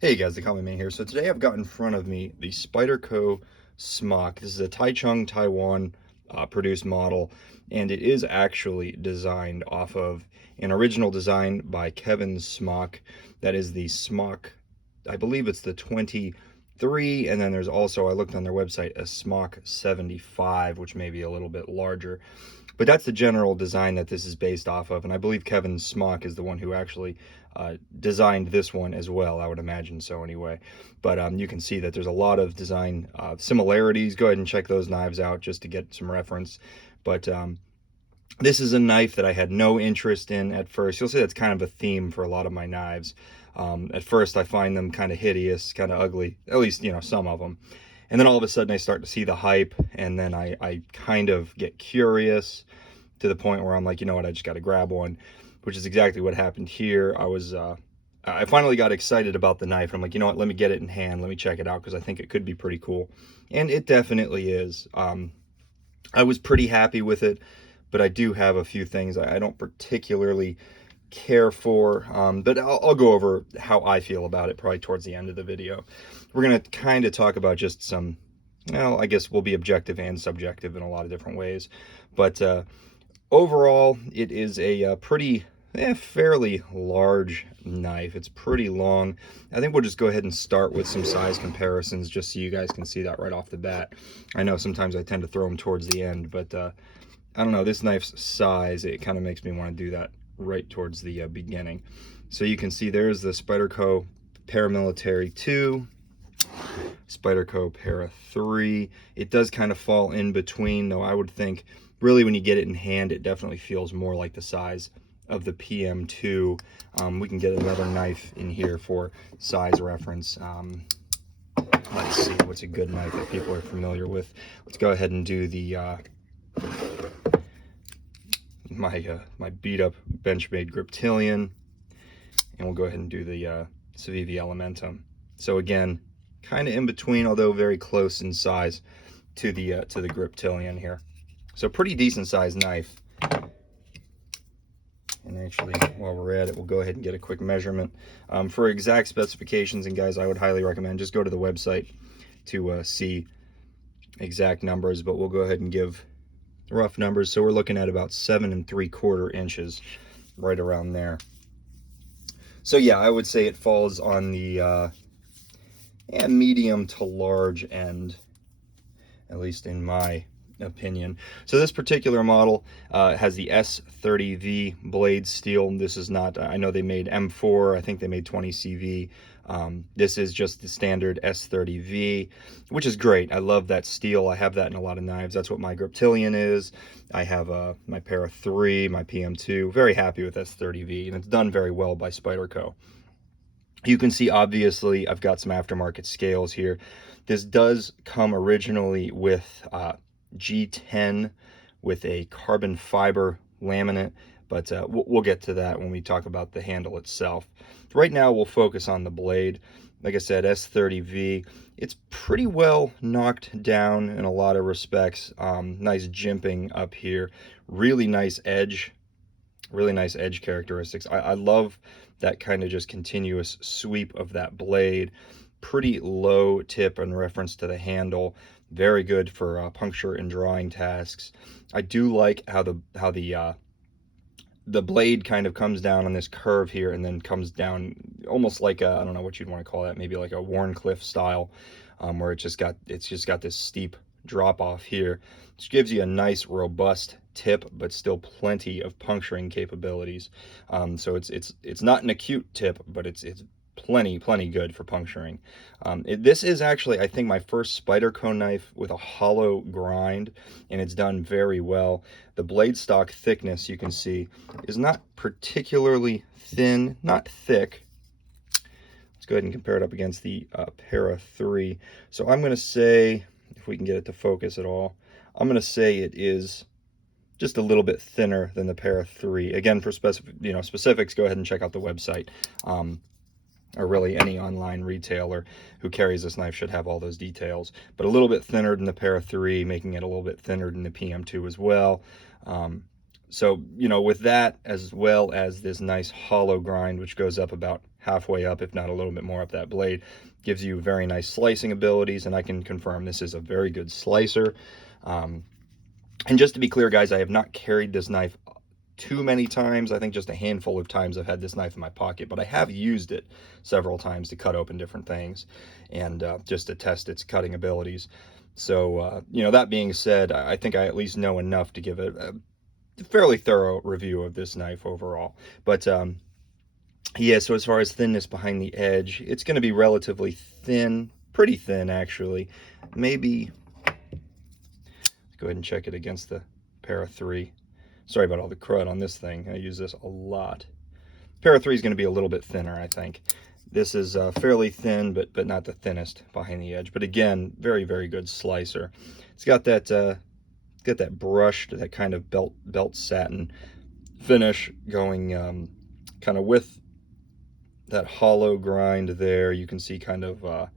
Hey guys, the Common Man here. So today I've got in front of me the Spyderco Smock. This is a Taichung, Taiwan produced model, and it is actually designed off of an original design by Kevin Smock. That is the Smock, I believe it's the 23, and then there's also, I looked on their website, a Smock 75, which may be a little bit larger. But that's the general design that this is based off of, and I believe Kevin Smock is the one who actually designed this one as well. I would imagine so anyway. But you can see that there's a lot of design similarities. Go ahead and check those knives out just to get some reference. But this is a knife that I had no interest in at first. You'll see that's kind of a theme for a lot of my knives. At first I find them kind of hideous, kind of ugly, at least, you know, some of them. And then all of a sudden I start to see the hype, and then I kind of get curious to the point where I'm like, you know what, I just got to grab one, which is exactly what happened here. I finally got excited about the knife. I'm like, you know what, let me get it in hand, let me check it out, because I think it could be pretty cool. And it definitely is. I was pretty happy with it, but I do have a few things I don't particularly care for, but I'll go over how I feel about it probably towards the end of the video. We're going to kind of talk about just some, well, I guess we'll be objective and subjective in a lot of different ways. But overall, it is a pretty, fairly large knife. It's pretty long. I think we'll just go ahead and start with some size comparisons just so you guys can see that right off the bat. I know sometimes I tend to throw them towards the end, but I don't know, this knife's size, it kind of makes me want to do that right towards the beginning. So you can see there's the Spyderco Paramilitary 2, Spyderco Para 3. It does kind of fall in between, though I would think really when you get it in hand, it definitely feels more like the size of the PM2. We can get another knife in here for size reference. Let's see, what's a good knife that people are familiar with? Let's go ahead and do the my beat up Benchmade Griptilian, and we'll go ahead and do the Civivi Elementum. So again, kind of in between, although very close in size to the Griptilian here. So pretty decent sized knife. And actually, while we're at it, we'll go ahead and get a quick measurement. For exact specifications, and guys, I would highly recommend just go to the website to see exact numbers, but we'll go ahead and give rough numbers. So we're looking at about 7 3/4 inches, right around there. So yeah, I would say it falls on the medium to large end, at least in my opinion. So this particular model has the S30V blade steel. This is not, I know they made M4, I think they made 20 CV. This is just the standard S30V, which is great. I love that steel. I have that in a lot of knives. That's what my Griptilian is. I have my Para 3, my PM2. Very happy with S30V, and it's done very well by Spyderco. You can see, obviously, I've got some aftermarket scales here. This does come originally with G10 with a carbon fiber laminate, but we'll get to that when we talk about the handle itself. Right now, we'll focus on the blade. Like I said, S30V, it's pretty well knocked down in a lot of respects. Nice jimping up here, really nice edge characteristics. I love that kind of just continuous sweep of that blade. Pretty low tip in reference to the handle. Very good for puncture and drawing tasks. I do like how the blade kind of comes down on this curve here and then comes down almost like a, I don't know what you'd want to call that, maybe like a Warncliffe style, where it's just got this steep drop off here, which gives you a nice robust tip, but still plenty of puncturing capabilities. So it's not an acute tip, but it's plenty good for puncturing. This is actually, I think, my first Spyderco knife with a hollow grind, and it's done very well. The blade stock thickness, you can see, is not particularly thin, not thick. Let's go ahead and compare it up against the Para 3. So I'm going to say, if we can get it to focus at all, I'm going to say it is just a little bit thinner than the Para 3. Again, for specifics, go ahead and check out the website. Or really any online retailer who carries this knife should have all those details. But a little bit thinner than the Para 3, making it a little bit thinner than the PM2 as well. So, you know, with that, as well as this nice hollow grind, which goes up about halfway up, if not a little bit more up that blade, gives you very nice slicing abilities, and I can confirm this is a very good slicer. Um, and just to be clear, guys, I have not carried this knife too many times. I think just a handful of times I've had this knife in my pocket, but I have used it several times to cut open different things and just to test its cutting abilities. So, you know, that being said, I think I at least know enough to give it a fairly thorough review of this knife overall. But yeah, so as far as thinness behind the edge, it's going to be relatively thin, pretty thin actually. Maybe, let's go ahead and check it against the Para 3. Sorry about all the crud on this thing. I use this a lot. Para 3 is going to be a little bit thinner, I think. This is fairly thin, but not the thinnest behind the edge. But again, very, very good slicer. It's got that brushed, that kind of belt satin finish going kind of with that hollow grind there. You can see kind of, I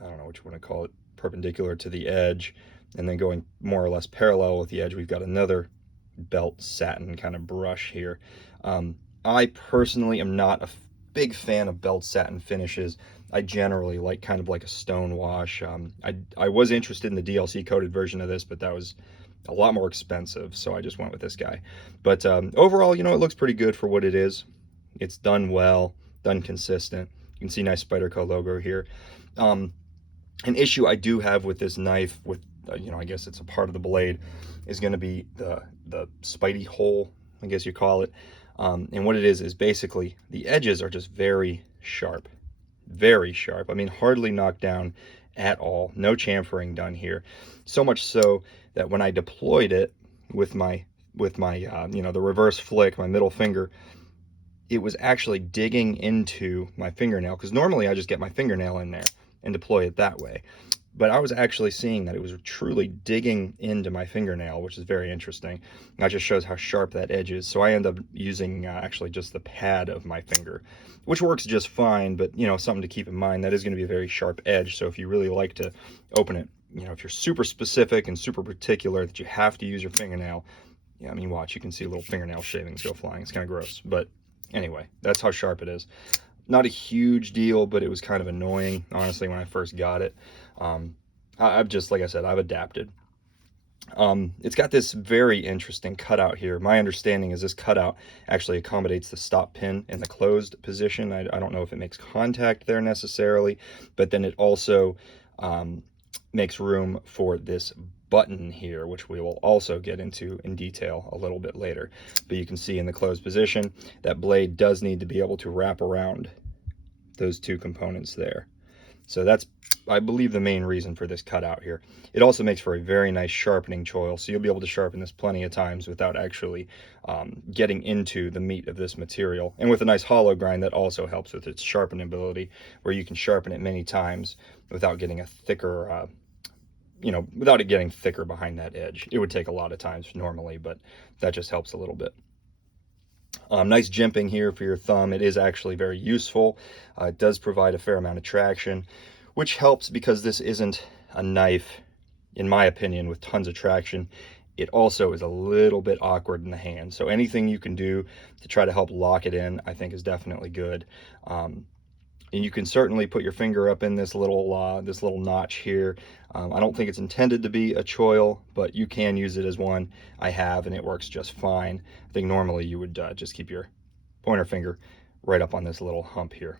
don't know what you want to call it, perpendicular to the edge. And then going more or less parallel with the edge, we've got another belt satin kind of brush here. I personally am not a big fan of belt satin finishes. I generally like kind of like a stone wash. I was interested in the DLC coated version of this, but that was a lot more expensive, so I just went with this guy. But overall, you know, it looks pretty good for what it is. It's done well, done consistent. You can see nice Spyderco logo here. An issue I do have with this knife, with you know, I guess it's a part of the blade, is going to be the Spidey hole, I guess you call it. And what it is basically the edges are just very sharp, very sharp. I mean, hardly knocked down at all. No chamfering done here. So much so that when I deployed it with my you know, the reverse flick, my middle finger, it was actually digging into my fingernail, because normally I just get my fingernail in there and deploy it that way. But I was actually seeing that it was truly digging into my fingernail, which is very interesting. That just shows how sharp that edge is. So I end up using actually just the pad of my finger, which works just fine, but you know, something to keep in mind, that is going to be a very sharp edge. So if you really like to open it, you know, if you're super specific and super particular that you have to use your fingernail, yeah, I mean, watch, you can see little fingernail shavings go flying. It's kind of gross, but anyway, that's how sharp it is. Not a huge deal, but it was kind of annoying, honestly, when I first got it. I've just, like I said, I've adapted. It's got this very interesting cutout here. My understanding is this cutout actually accommodates the stop pin in the closed position. I don't know if it makes contact there necessarily, but then it also makes room for this button here, which we will also get into in detail a little bit later. But you can see in the closed position, that blade does need to be able to wrap around those two components there. So that's, I believe, the main reason for this cutout here. It also makes for a very nice sharpening choil, so you'll be able to sharpen this plenty of times without actually getting into the meat of this material. And with a nice hollow grind, that also helps with its sharpening ability, where you can sharpen it many times without getting a thicker, you know, without it getting thicker behind that edge. It would take a lot of times normally, but that just helps a little bit. Nice jimping here for your thumb. It is actually very useful. It does provide a fair amount of traction, which helps because this isn't a knife, in my opinion, with tons of traction. It also is a little bit awkward in the hand. So anything you can do to try to help lock it in, I think, is definitely good. And you can certainly put your finger up in this little notch here. I don't think it's intended to be a choil, but you can use it as one. I have, and it works just fine. I think normally you would just keep your pointer finger right up on this little hump here.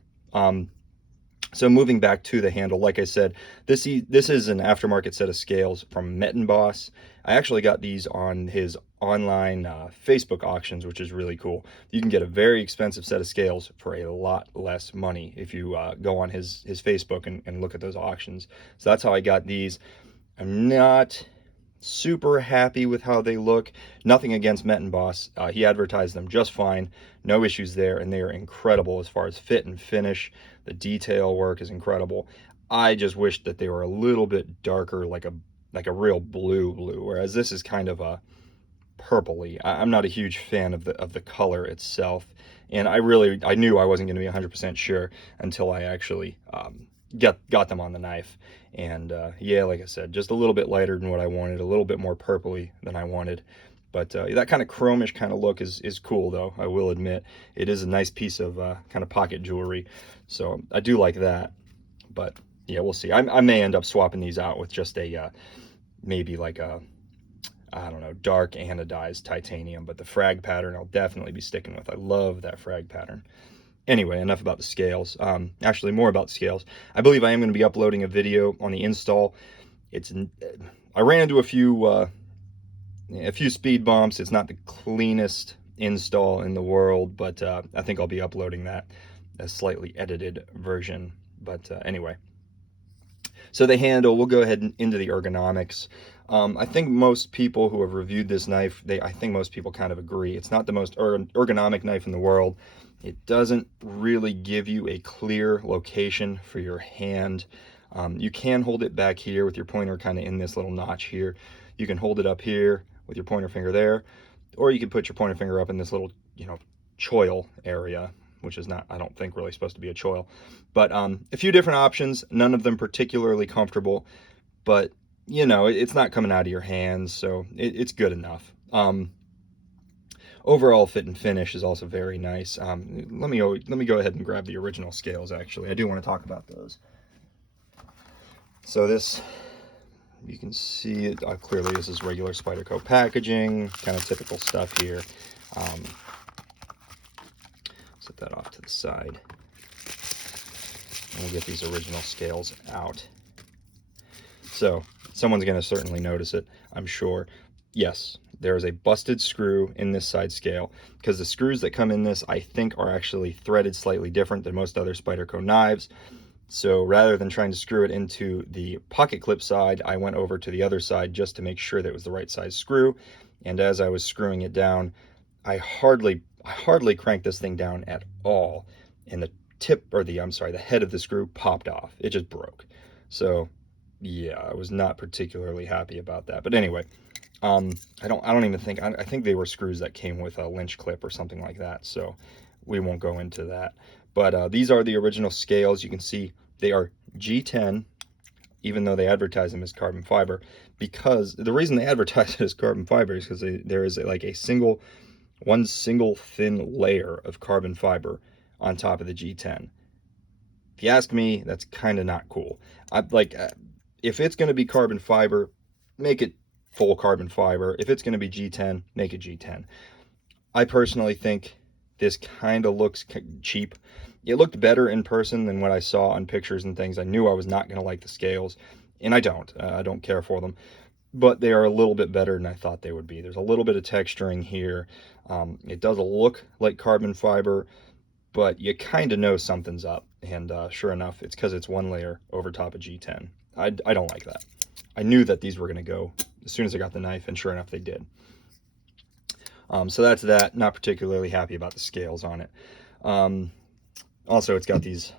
So moving back to the handle, like I said, this is an aftermarket set of scales from Mettenboss. I actually got these on his online Facebook auctions, which is really cool. You can get a very expensive set of scales for a lot less money if you go on his Facebook and look at those auctions. So that's how I got these. I'm not super happy with how they look. Nothing against Mettenboss. He advertised them just fine. No issues there, and they are incredible as far as fit and finish. The detail work is incredible. I just wish that they were a little bit darker, like a real blue, whereas this is kind of a purpley. I'm not a huge fan of the color itself, and I knew I wasn't going to be 100% sure until I actually got them on the knife. And yeah, like I said, just a little bit lighter than what I wanted, a little bit more purpley than I wanted. But that kind of chromish kind of look is cool, though. I will admit it is a nice piece of kind of pocket jewelry, so I do like that. But yeah, we'll see. I may end up swapping these out with just a maybe like a, I don't know, dark anodized titanium. But the frag pattern I'll definitely be sticking with. I love that frag pattern. Anyway, enough about the scales. Actually, more about the scales. I believe I am going to be uploading a video on the install. I ran into a few speed bumps. It's not the cleanest install in the world, but I think I'll be uploading that, a slightly edited version. But anyway, so the handle, we'll go ahead and into the ergonomics. I think most people who have reviewed this knife, I think most people kind of agree. It's not the most ergonomic knife in the world. It doesn't really give you a clear location for your hand. You can hold it back here with your pointer kind of in this little notch here. You can hold it up here with your pointer finger there, or you can put your pointer finger up in this little, choil area, which is not, I don't think, really supposed to be a choil. But a few different options, none of them particularly comfortable, but it's not coming out of your hands, so it's good enough. Overall fit and finish is also very nice. Let me go ahead and grab the original scales. Actually, I do want to talk about those. So this, you can see it clearly. This is regular Spyderco packaging, kind of typical stuff here. Set that off to the side. And we'll get these original scales out. So someone's going to certainly notice it, I'm sure. Yes, there is a busted screw in this side scale, because the screws that come in this, I think, are actually threaded slightly different than most other Spyderco knives. So rather than trying to screw it into the pocket clip side, I went over to the other side just to make sure that it was the right size screw. And as I was screwing it down, I hardly cranked this thing down at all, and the the head of the screw popped off. It just broke. So yeah, I was not particularly happy about that. But anyway, I don't even think, I think they were screws that came with a Lynch clip or something like that, so we won't go into that. But these are the original scales. You can see they are G10, even though they advertise them as carbon fiber, because the reason they advertise it as carbon fiber is because there is like one single thin layer of carbon fiber on top of the G10. If you ask me, that's kind of not cool. If it's going to be carbon fiber, make it full carbon fiber. If it's going to be G10, make it G10. I personally think this kind of looks cheap. It looked better in person than what I saw on pictures and things. I knew I was not going to like the scales, and I don't care for them, but they are a little bit better than I thought they would be. There's a little bit of texturing here. It does look like carbon fiber, but you kind of know something's up, and sure enough, it's because it's one layer over top of G10. I don't like that. I knew that these were going to go as soon as I got the knife, and sure enough, they did. So that's that. Not particularly happy about the scales on it. Also, it's got these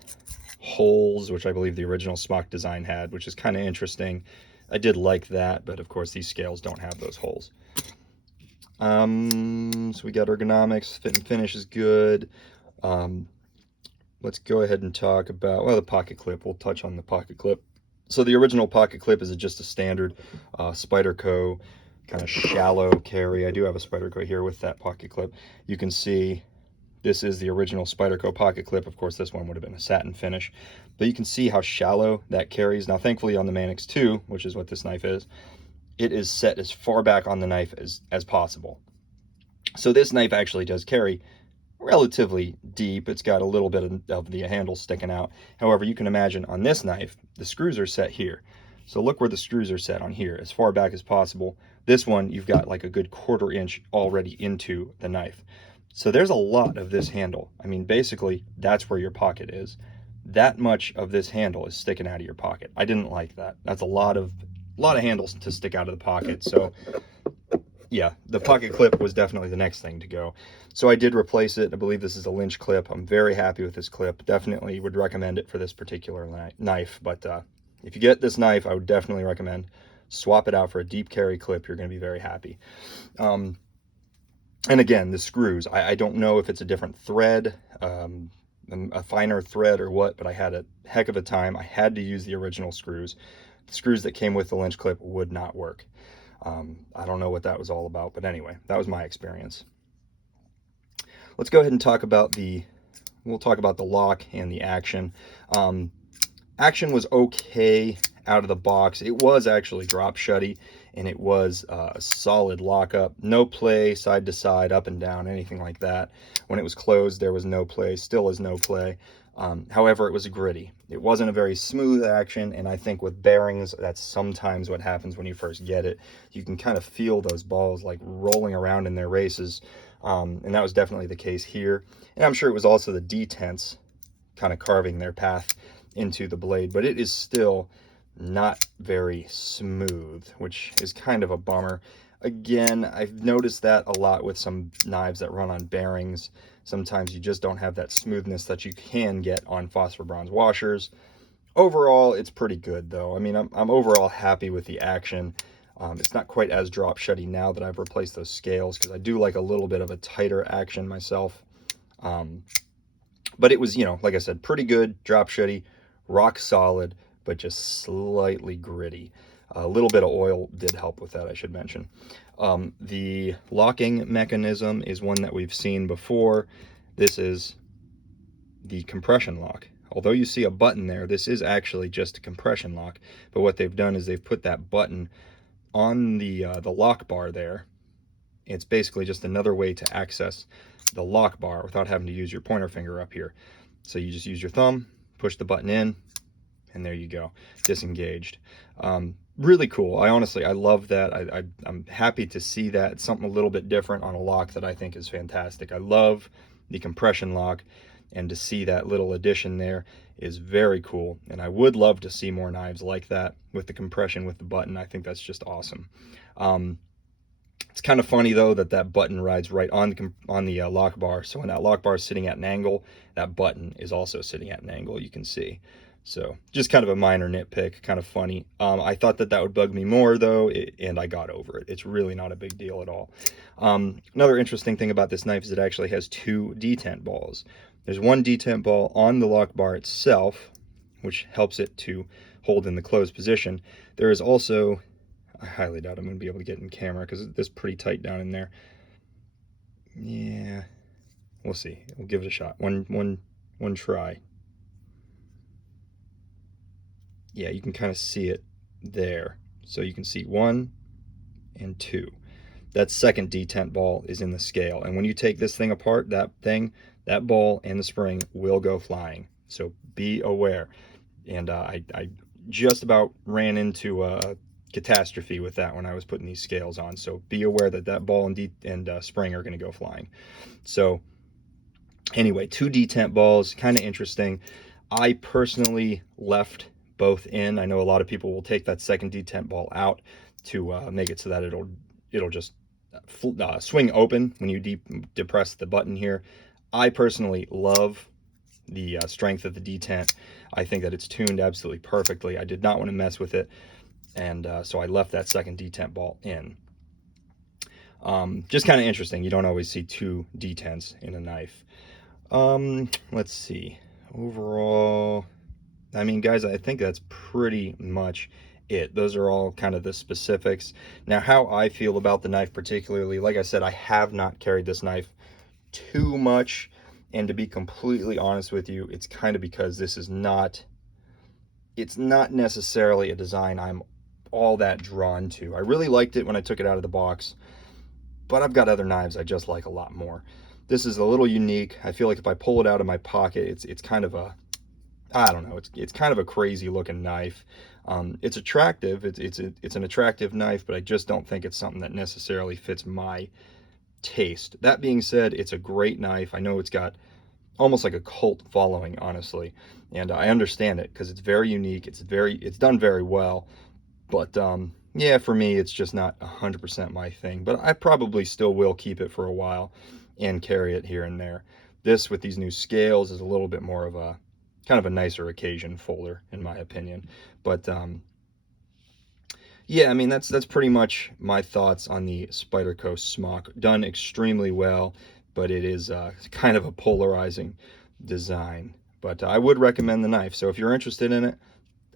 holes, which I believe the original Smock design had, which is kind of interesting. I did like that, but of course these scales don't have those holes. So we got ergonomics, fit and finish is good. Let's go ahead and talk about, well, the pocket clip. We'll touch on the pocket clip. So the original pocket clip is just a standard Spyderco kind of shallow carry. I do have a Spyderco here with that pocket clip. You can see this is the original Spyderco pocket clip. Of course, this one would have been a satin finish, but you can see how shallow that carries. Now, thankfully on the Manix 2, which is what this knife is, it is set as far back on the knife as possible. So this knife actually does carry relatively deep. It's got a little bit of the handle sticking out. However, you can imagine on this knife, the screws are set here. So look where the screws are set on here, as far back as possible. This one, you've got like a good 1/4 inch already into the knife. So there's a lot of this handle. I mean, basically, that's where your pocket is. That much of this handle is sticking out of your pocket. I didn't like that. That's a lot of handles to stick out of the pocket. So yeah, the pocket clip was definitely the next thing to go. So I did replace it. I believe this is a Lynch clip. I'm very happy with this clip. Definitely would recommend it for this particular knife. But if you get this knife, I would definitely recommend swap it out for a deep carry clip. You're going to be very happy. And again, the screws, I don't know if it's a different thread, a finer thread or what, but I had a heck of a time. I had to use the original screws. The screws that came with the Lynch clip would not work. I don't know what that was all about, but anyway, that was my experience. Let's go ahead and talk about we'll talk about the lock and the action. Action was okay out of the box. It was actually drop shutty, and it was a solid lockup. No play side to side, up and down, anything like that. When it was closed, there was no play, still is no play. However, it was gritty. It wasn't a very smooth action, and I think with bearings, that's sometimes what happens when you first get it. You can kind of feel those balls like rolling around in their races, and that was definitely the case here. And I'm sure it was also the detents kind of carving their path into the blade, but it is still not very smooth, which is kind of a bummer. Again, I've noticed that a lot with some knives that run on bearings. Sometimes you just don't have that smoothness that you can get on phosphor bronze washers. Overall, it's pretty good though. I mean, I'm overall happy with the action. It's not quite as drop shutty now that I've replaced those scales, because I do like a little bit of a tighter action myself. But it was, like I said, pretty good, drop shutty, rock solid, but just slightly gritty. A little bit of oil did help with that, I should mention. The locking mechanism is one that we've seen before. This is the compression lock. Although you see a button there, this is actually just a compression lock. But what they've done is they've put that button on the lock bar there. It's basically just another way to access the lock bar without having to use your pointer finger up here. So you just use your thumb, push the button in, and there you go, disengaged. Really cool. I love that. I'm happy to see that. It's something a little bit different on a lock that I think is fantastic. I love the compression lock, and to see that little addition there is very cool. And I would love to see more knives like that with the compression with the button. I think that's just awesome. It's kind of funny though that button rides right on the lock bar. So when that lock bar is sitting at an angle, that button is also sitting at an angle, you can see. So just kind of a minor nitpick, kind of funny. I thought that would bug me more though, and I got over it. It's really not a big deal at all. Another interesting thing about this knife is it actually has two detent balls. There's one detent ball on the lock bar itself, which helps it to hold in the closed position. There is also, I highly doubt I'm going to be able to get in camera because it's pretty tight down in there. Yeah, we'll see. We'll give it a shot. One try. Yeah, you can kind of see it there. So you can see 1 and 2. That second detent ball is in the scale. And when you take this thing apart, that ball and the spring will go flying. So be aware. And I just about ran into a catastrophe with that when I was putting these scales on. So be aware that ball and spring are going to go flying. So anyway, 2 detent balls, kind of interesting. I personally left both in. I know a lot of people will take that second detent ball out to make it so that it'll just swing open when you depress the button here. I personally love the strength of the detent. I think that it's tuned absolutely perfectly. I did not want to mess with it, and so I left that second detent ball in. Just kind of interesting. You don't always see 2 detents in a knife. Let's see. Overall, I mean, guys, I think that's pretty much it. Those are all kind of the specifics. Now, how I feel about the knife particularly, like I said, I have not carried this knife too much, and to be completely honest with you, it's kind of because it's not necessarily a design I'm all that drawn to. I really liked it when I took it out of the box, but I've got other knives I just like a lot more. This is a little unique. I feel like if I pull it out of my pocket, it's kind of a, I don't know, it's kind of a crazy looking knife. It's attractive. It's an attractive knife, but I just don't think it's something that necessarily fits my taste. That being said, it's a great knife. I know it's got almost like a cult following, honestly, and I understand it because it's very unique. It's done very well, but yeah, for me, it's just not 100% my thing. But I probably still will keep it for a while and carry it here and there. This, with these new scales, is a little bit more of a kind of a nicer occasion folder, in my opinion. But yeah, I mean, that's pretty much my thoughts on the Spyderco Smock. Done extremely well, but it is kind of a polarizing design. But I would recommend the knife. So if you're interested in it,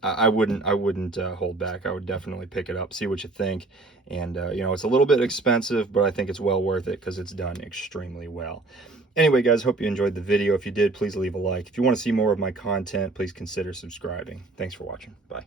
I wouldn't hold back. I would definitely pick it up, see what you think. And you know, it's a little bit expensive, but I think it's well worth it because it's done extremely well. Anyway, guys, hope you enjoyed the video. If you did, please leave a like. If you want to see more of my content, please consider subscribing. Thanks for watching. Bye.